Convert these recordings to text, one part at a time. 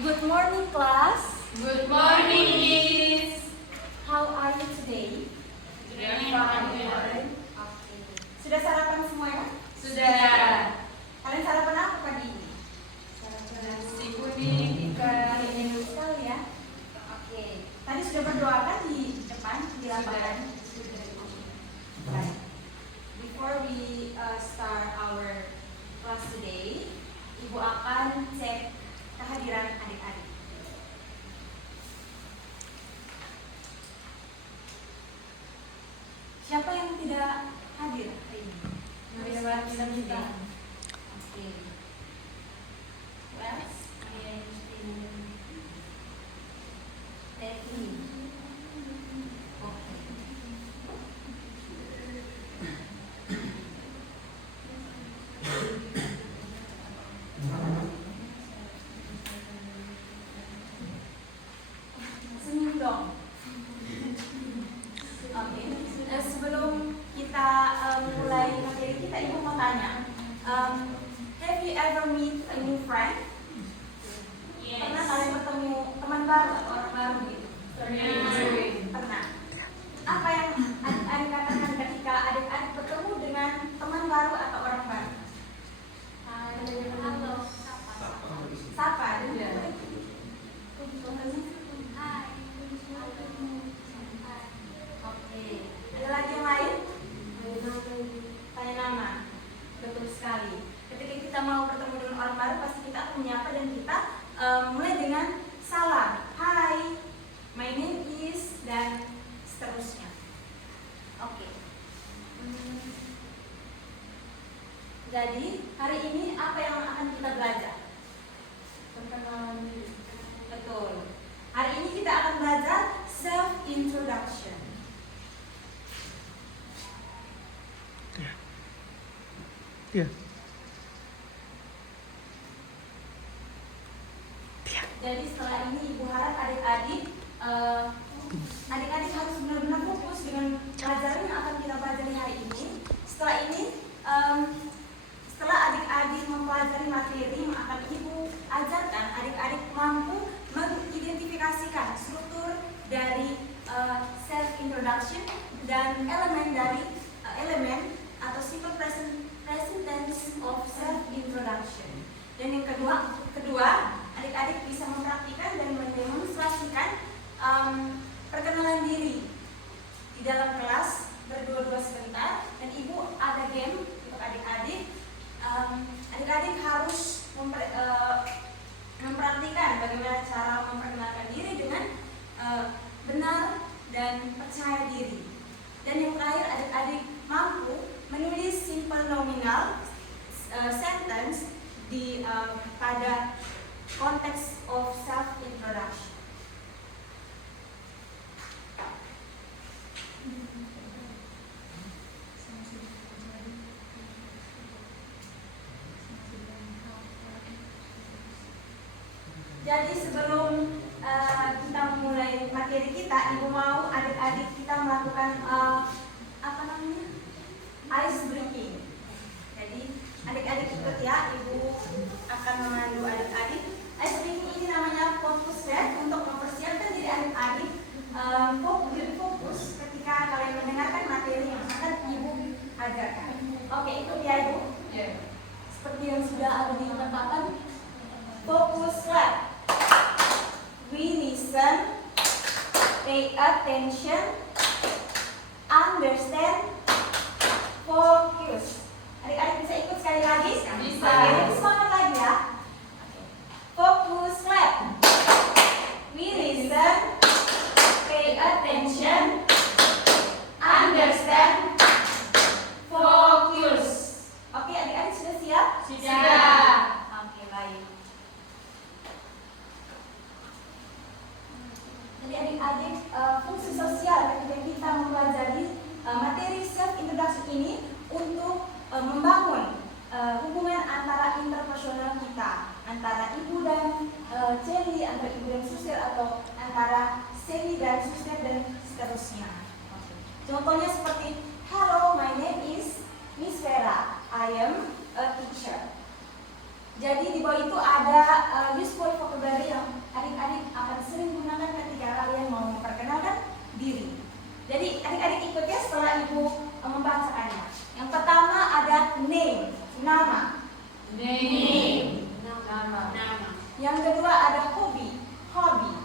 Good morning, class. Good morning, Miss. How are you today? Fine. Okay. Sudah sarapan semua ya? Sudah. Kalian sarapan apa pagi ini? Nasi kuning ikan. Enak sekali ya. Oke. Tadi sudah berdoa kan di depan di lapangan? Baik. Before we start our class today, Ibu akan cek kehadiran adik-adik. Siapa yang tidak hadir hari ini? Oke. Well, Teti. Oke. Senyum dong. Oke. Sebelum kita mulai materi kita, Ibu mau tanya, have you ever meet a new friend? Pernah kalian bertemu teman baru atau orang baru gitu? Pernah. Apa yang adik-adik katakan ketika adik-adik bertemu dengan teman baru atau orang baru? Sapa. Oke. Ada lagi yang lain? Tanya nama. Betul sekali. Ketika kita mau bertemu dengan orang baru, pasti kita akan menyapa dan kita mulai dengan salam. Hai, my name is, dan seterusnya. Oke. Jadi hari ini apa yang akan kita belajar? Perkenalan diri. Betul. Hari ini kita akan belajar self introduction. Iya. Jadi setelah ini Ibu harap adik-adik harus benar-benar fokus dengan pelajaran yang akan kita pelajari hari ini. Setelah ini, setelah adik-adik mempelajari materi yang akan Ibu ajarkan, adik-adik mampu mengidentifikasikan struktur dari self introduction dan elemen dari elemen atau simple present tense of self introduction. Dan yang kedua, adik-adik bisa mempraktikkan dan mendemonstrasikan perkenalan diri di dalam kelas berdua-dua sebentar. Dan Ibu ada game untuk adik-adik. Adik-adik harus mempraktikkan bagaimana cara memperkenalkan diri dengan benar dan percaya diri. Dan yang terakhir, adik-adik mampu menulis simple nominal sentence di pada konteks of self introduction. Jadi sebelum kita memulai materi kita, Ibu mau adik-adik kita melakukan ice breaking. Jadi adik-adik ikut ya, Ibu akan memandu adik-adik. Ice breaking ini namanya fokus ya, untuk mempersiapkan diri adik-adik fokus ketika kalian mendengarkan materi yang akan Ibu ajarkan. Oke, ikut ya Ibu. Seperti yang sudah ada di papan. Fokus clap. We listen, pay attention, understand, focus. Adik-adik bisa ikut sekali lagi? Bisa. Oke, semangat lagi ya. Fokus, clap. We listen, pay attention, understand, focus. Oke, adik-adik sudah siap? Sudah. Oke, baik. Jadi adik-adik, fungsi sosial ketika kita mempelajari materi self introduction ini untuk membangun hubungan antara interpersonal kita, antara ibu dan Celi, antara ibu dan Suster, atau antara Seli dan Suster, dan seterusnya. Contohnya seperti, hello, my name is Miss Vera, I am a teacher. Jadi di bawah itu ada useful vocabulary yang Yang kedua ada hobi. Hobi.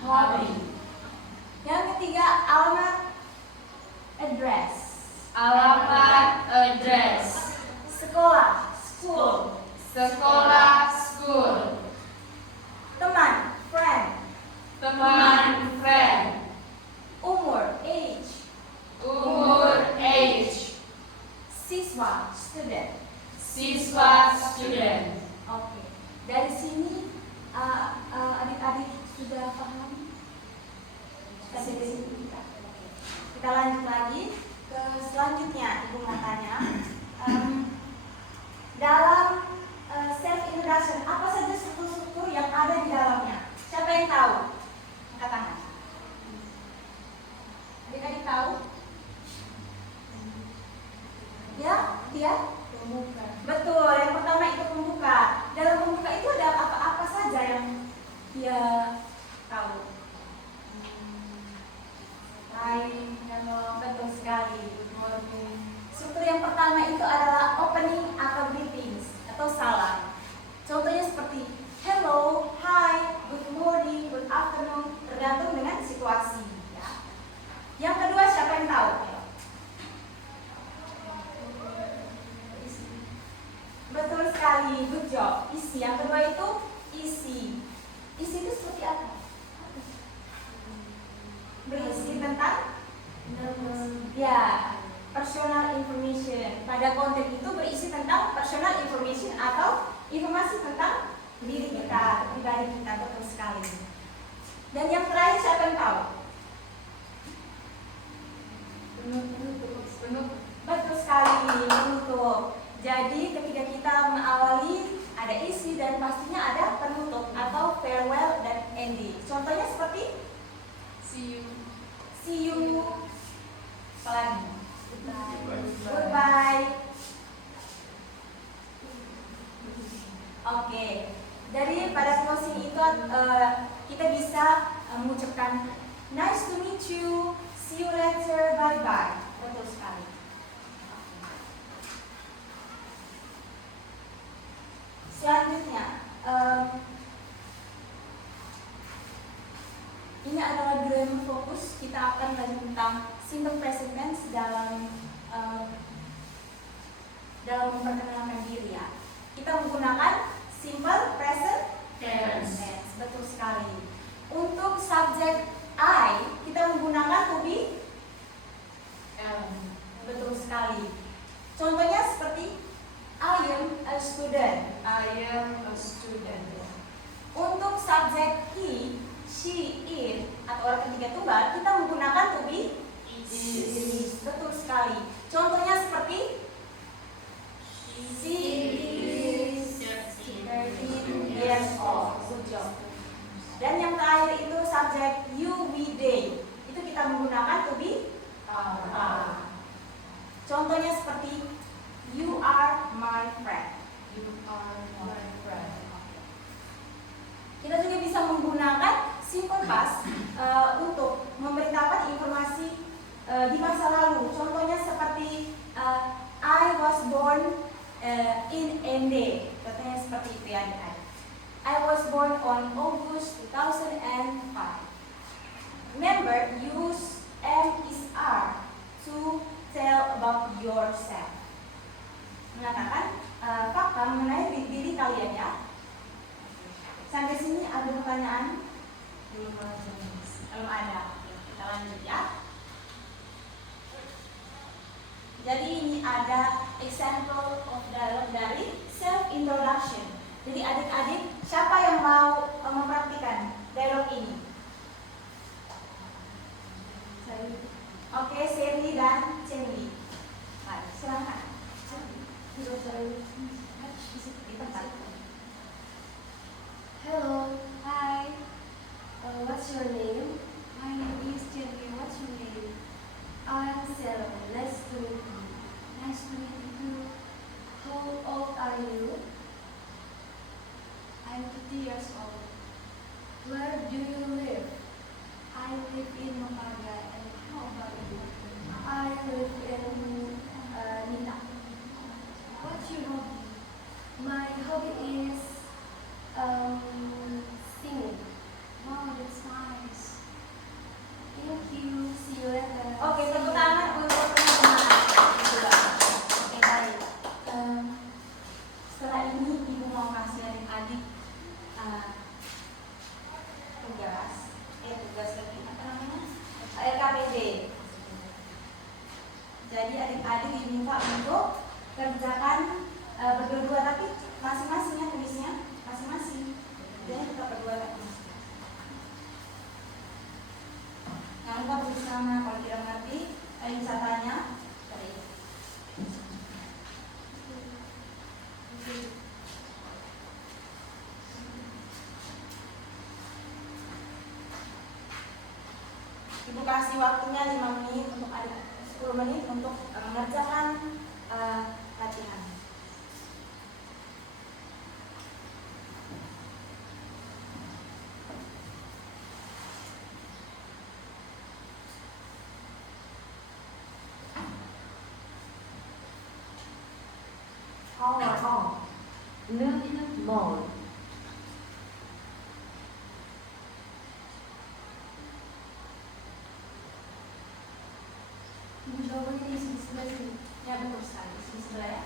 Hobi. Yang ketiga alamat. Address. Alamat, address. Sekolah. School. Sekolah, school. Teman. Friend. Teman, friend. Umur. Age. Umur, age. Siswa. Student. Siswa, student. Oke. Dari sini adik-adik sudah paham? Sampai di sini kita. Kita lanjut lagi ke selanjutnya. Ibu mau tanya, dalam self introduction apa saja struktur-struktur yang ada di dalamnya? Siapa yang tahu? Angkat tangan. Adik-adik tahu? Ya, dia? Pembuka. Betul, yang pertama itu pembuka. Dalam pembuka itu ada apa-apa saja yang dia tahu? Hai, hello. Betul sekali. Good morning. Struktur yang pertama itu adalah opening atau greetings atau salam. Contohnya seperti hello, hi, good morning, good afternoon, tergantung dengan situasi. Ya. Yang kedua siapa yang tahu? Betul sekali, good job. Isi. Yang kedua itu isi. Isi itu seperti apa? Berisi tentang ya, personal information. Pada konten itu berisi tentang personal information atau informasi tentang diri kita, pribadi kita. Betul sekali. Dan yang terakhir siapa yang tahu? Penutup. Betul sekali, penutup. Jadi ketika kita mengawali ada isi dan pastinya ada penutup atau farewell dan ending. Contohnya seperti see you, apa lagi? Goodbye. Oke. Dari pada closing itu kita bisa mengucapkan nice to meet you, see you later, bye bye. Betul sekali. Selanjutnya, ini adalah grammar fokus. Kita akan belajar tentang simple present tense dalam memperkenalkan diri ya. Kita menggunakan simple present tense. Betul sekali. Untuk subjek I, kita menggunakan to be. Betul sekali. Contohnya seperti I am a student. I am a student. Untuk subjek he, she, it atau orang ketiga tunggal, kita menggunakan to be is. Betul sekali. Contohnya seperti she is 13 years old. Good job. Dan yang terakhir itu subjek you, we, they. Itu kita menggunakan to be are. Contohnya seperti you are my friend. You are my friend. Kita juga bisa menggunakan simple past untuk memberitakan informasi di masa lalu. Contohnya seperti I was born in ND. Contohnya seperti itu ya. I was born on August 2005. Remember, use am is are to tell about yourself. Mengatakan fakta mengenai diri kalian ya. Sampai sini ada pertanyaan? Belum ada. Kita lanjut ya. Jadi ini ada example of dialogue dari self introduction. Jadi adik-adik, siapa yang mau mempraktikkan dialog ini? Oke, Sherly dan Cemli. Silakan. Hello, Hai. what's your name? My name is Cemli. What's your name? I'm Sarah. Nice to meet you. Nice to meet you too. How old are you? I'm 50 years old. Where do you live? I live in Mamaga. And how about you? I live in Nita. What's your hobby? My hobby is Ibu kasih waktunya 5 menit untuk adik, 10 menit untuk mengerjakan latihan. Power on. Look mode. Ibu jawabannya di sebelah sini. Ya betul sekali, di sebelah ya.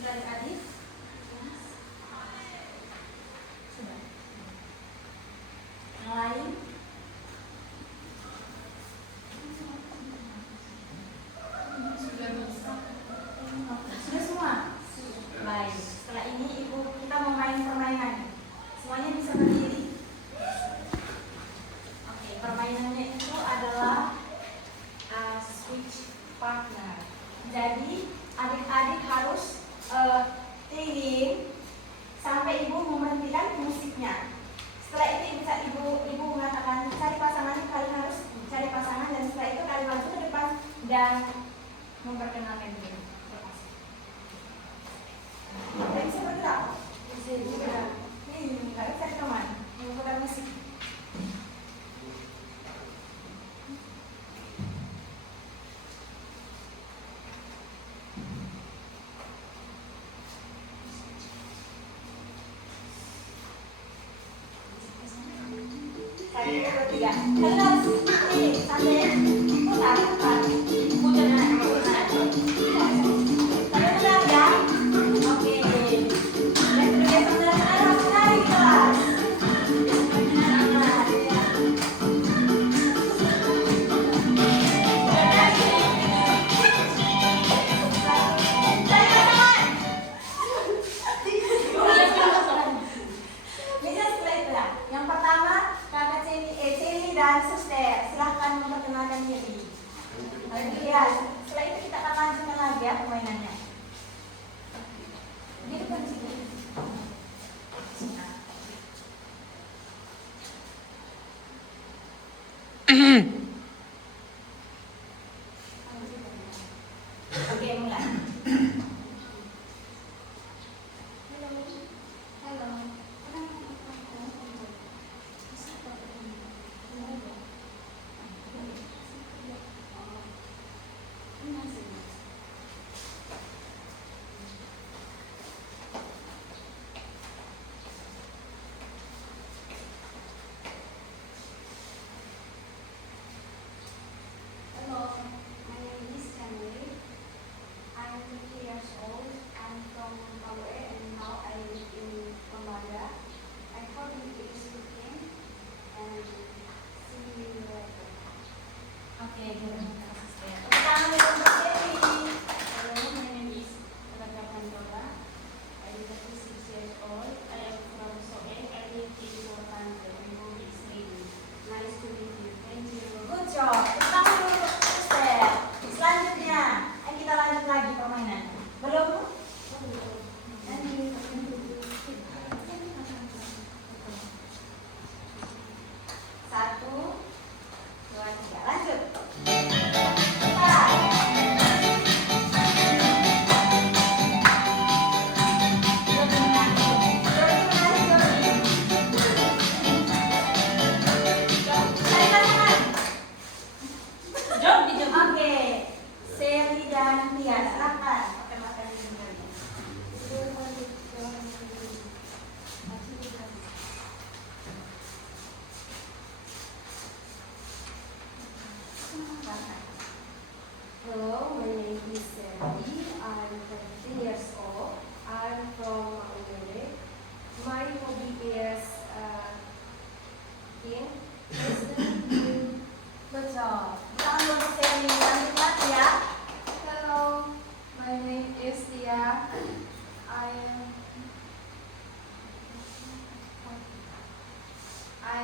Sudah adik-adik? Sudah. Yang lain? Sudah bisa. Sudah semua? Baik. Setelah ini kita mau main permainan. Semuanya bisa berdiri? Oke, permainannya itu adalah switch partner. Jadi adik-adik harus keliling sampai ibu memberhentikan musiknya. Setelah itu bisa ibu mengatakan cari pasangannya, kalian harus cari pasangan, dan setelah itu kalian maju ke depan dan memperkenalkan diri. Kalian bisa bergerak? Bisa bergerak. Kalian cari teman, memputar musik. Satu, dua, tiga. Terus ini sampai putar, putar, putar. Sampai benar ya. Oke. Dan terus benar harus tarik kelas. Cari pasangan. Ya, setelah itu kita akan lanjutkan lagi ya permainannya. Ini depan sini. Oke, mulai. Hello, my name is Emily. I'm 20 years old. I'm from Paue and now I live in Pamada. I hope you is cooking and see you later. Oke, terima kasih. Tepuk tangan untuk Dewi. Hello, my name is Raga Pandora. I am 36 years old. I am from Soe. I live in Northampton. My home is Lady. Nice to meet you. Thank you. Good job. Tepuk tangan dulu untuk Esther. Selanjutnya, ayo kita lanjut lagi permainan. Belum? Satu, dua, tiga, lanjut. Empat. Oke, Seri dan Tia, silakan pakai materi ini. Hello, my name is Sandy. I'm 13 years old. I'm from Maumere. My hobby is cooking. Good job. Tangan dulu untuk Seri, lanjut lagi ya. Hello, my name is Tia. I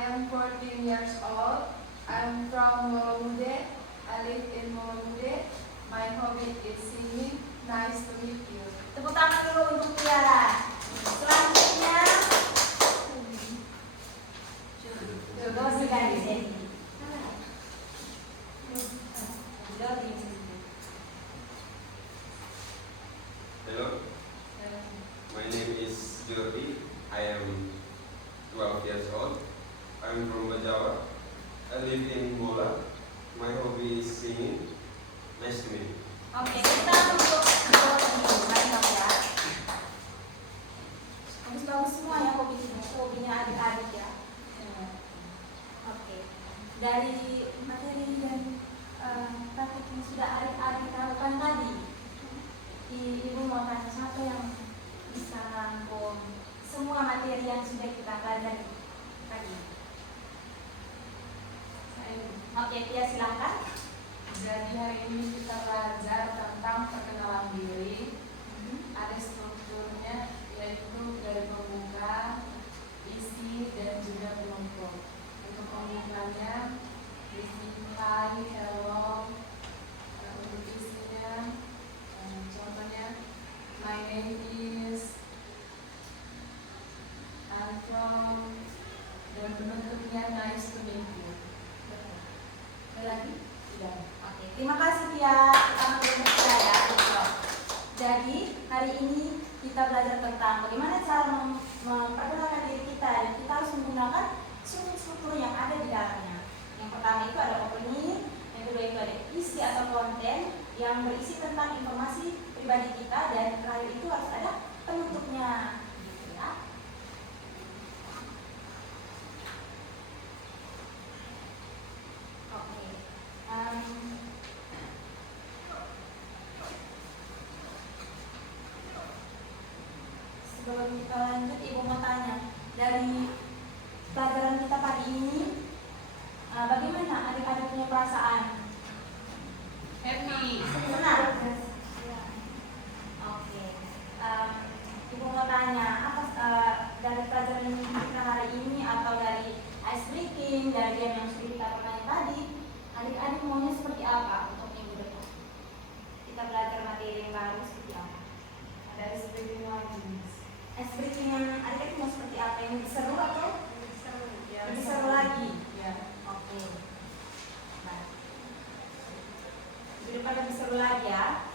am 14 years old. I'm from Molude. I live in Molude. My hobby is singing. Nice to meet you. Tepuk tangan dulu untuk Tiara. Selanjutnya, Dosi dan Seri. Hello, my name is Jordi. I am 12 years old. I'm from Bajawa. I live in Mola. My hobby is singing. Nice to meet you. Oke, kita untuk mantap ya. Bagus-bagus semua ya hobinya adik-adik ya. Oke, dari materi dan praktik yang sudah adik-adik lakukan tadi, Ibu mau tanya satu yang bisa rangkum semua materi yang sudah kita pelajari tadi. Oke, Tia silakan. Jadi hari ini kita belajar tentang perkenalan diri. Ada strukturnya, yaitu dari pembuka, isi, dan juga penutup. Untuk pembukanya, isi hi, hello. Untuk isinya, contohnya, my name is, I'm from, dan penutupnya nice to meet you. Ada lagi? Tidak. Oke, terima kasih Tia. Kita untuk saya. Jadi hari ini kita belajar tentang bagaimana cara memperkenalkan diri kita dan kita harus menggunakan struktur yang ada di dalamnya. Yang pertama itu ada opening, yang kedua itu ada isi atau konten yang berisi tentang informasi pribadi kita dan terakhir itu harus ada penutupnya. Gitu ya. Oke. Sebelum kita lanjut, Ibu mau tanya dari pelajaran kita pagi ini, bagaimana adik-adik punya perasaan? Happy. Senang? Oke. Ibu mau tanya, apa dari pelajaran kita hari ini atau dari ice breaking, dari game yang sudah kita pernah tadi, adik-adik maunya seperti apa untuk minggu depan? breaking lagi. Ice breaking yang adik-adik mau seperti apa? Yang lebih seru atau Ya, lebih seru lagi? Ya. Oke. Nah, di depan lebih seru lagi ya.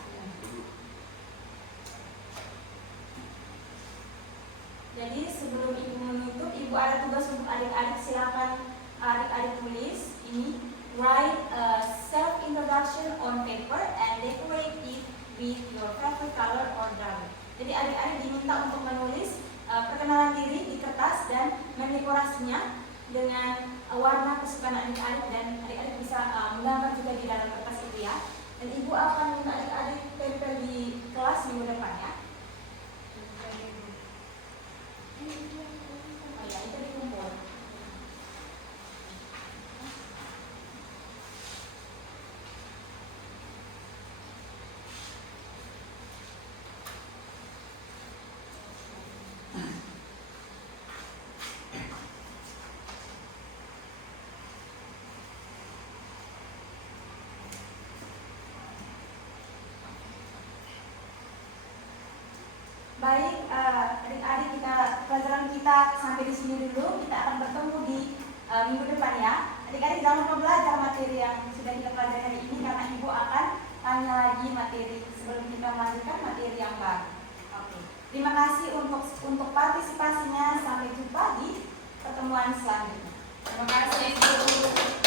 Jadi sebelum ibu menutup, ibu ada tugas untuk adik-adik. Silakan adik-adik tulis ini, write a self introduction on paper and decorate it with your favorite color or drawing. Jadi adik-adik diminta untuk menulis perkenalan diri di kertas dan mendekorasinya dengan warna kesukaan adik-adik, dan adik-adik bisa menggambar juga di dalam kertas itu ya. Dan ibu akan minta adik-adik tempel di kelas minggu depan ya. Oh ya, itu dikumpul. Baik, adik-adik, pelajaran kita sampai di sini dulu. Kita akan bertemu di minggu depan ya. Adik-adik jangan lupa belajar materi yang sudah kita pelajari hari ini, karena ibu akan tanya lagi materi sebelum kita melanjutkan materi yang baru. Oke. Terima kasih untuk partisipasinya. Sampai jumpa di pertemuan selanjutnya. Terima kasih.